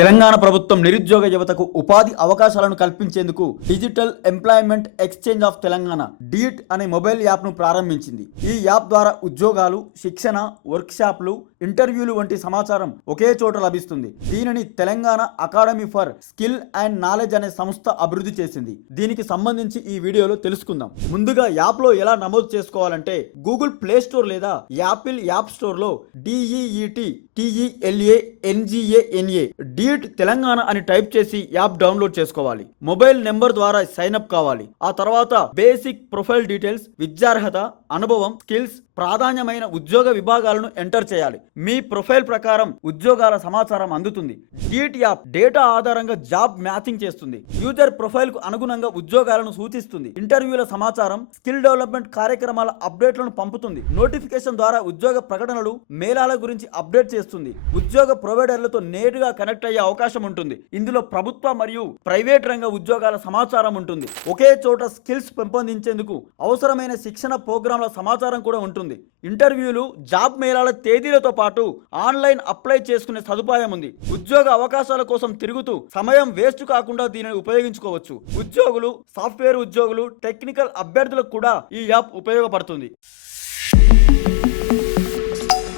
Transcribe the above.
తెలంగాణ ప్రభుత్వం నిరుద్యోగ యువతకు ఉపాధి అవకాశాలను కల్పించేందుకు digital employment exchange of Telangana DEET అనే మొబైల్ యాప్ను ప్రారంభించింది. ఈ యాప్ ద్వారా ఉద్యోగాలు, శిక్షణ, వర్క్షాప్లు, ఇంటర్వ్యూలు వంటి సమాచారం ఒకే చోట లభిస్తుంది. దీనిని Telangana academy for skill and knowledge అనే సంస్థ అభివృద్ధి చేసింది. దీనికి సంబంధించి ఈ వీడియోలో తెలుసుకుందాం. ముందుగా యాప్లో ఎలా నమోదు చేసుకోవాలంటే గూగుల్ ప్లే స్టోర్ లేదా యాపిల్ యాప్ స్టోర్లో DEETTELANGANA డీట్ తెలంగాణ అని టైప్ చేసి యాప్ డౌన్లోడ్ చేసుకోవాలి. మొబైల్ నెంబర్ ద్వారా సైన్ అప్ కావాలి. ఆ తర్వాత బేసిక్ ప్రొఫైల్ డీటెయిల్స్, విద్యార్హత, అనుభవం, స్కిల్స్, ప్రాధాన్యమైన ఉద్యోగ విభాగాలను ఎంటర్ చేయాలి. మీ ప్రొఫైల్ ప్రకారం ఉద్యోగాల సమాచారం అందుతుంది. డీట్ యాప్ డేటా ఆధారంగా జాబ్ మ్యాచింగ్ చేస్తుంది. యూజర్ ప్రొఫైల్ కు అనుగుణంగా ఉద్యోగాలను సూచిస్తుంది. ఇంటర్వ్యూల సమాచారం, స్కిల్ డెవలప్మెంట్ కార్యక్రమాల అప్డేట్లను పంపుతుంది. నోటిఫికేషన్ ద్వారా ఉద్యోగ ప్రకటనలు, మేళాల గురించి అప్డేట్ చేస్తుంది. ఉద్యోగ ప్రొవైడర్లతో నేరుగా కనెక్ట్ అయ్యే అవకాశం ఉంటుంది. ఇందులో ప్రభుత్వ మరియు ప్రైవేట్ రంగ ఉద్యోగాల సమాచారం ఉంటుంది. ఒకే చోట స్కిల్స్ పెంపొందించేందుకు అవసరమైన శిక్షణ ప్రోగ్రాంల సమాచారం కూడా ఉంటుంది. ఇంటర్వ్యూలు, జాబ్ మేళాల తేదీలతో పాటు ఆన్లైన్ అప్లై చేసుకునే సదుపాయం ఉంది. ఉద్యోగ అవకాశాల కోసం తిరుగుతూ సమయం వేస్ట్ కాకుండా దీనిని ఉపయోగించుకోవచ్చు. ఉద్యోగులు, సాఫ్ట్వేర్ ఉద్యోగులు, టెక్నికల్ అభ్యర్థులకు కూడా ఈ యాప్ ఉపయోగపడుతుంది.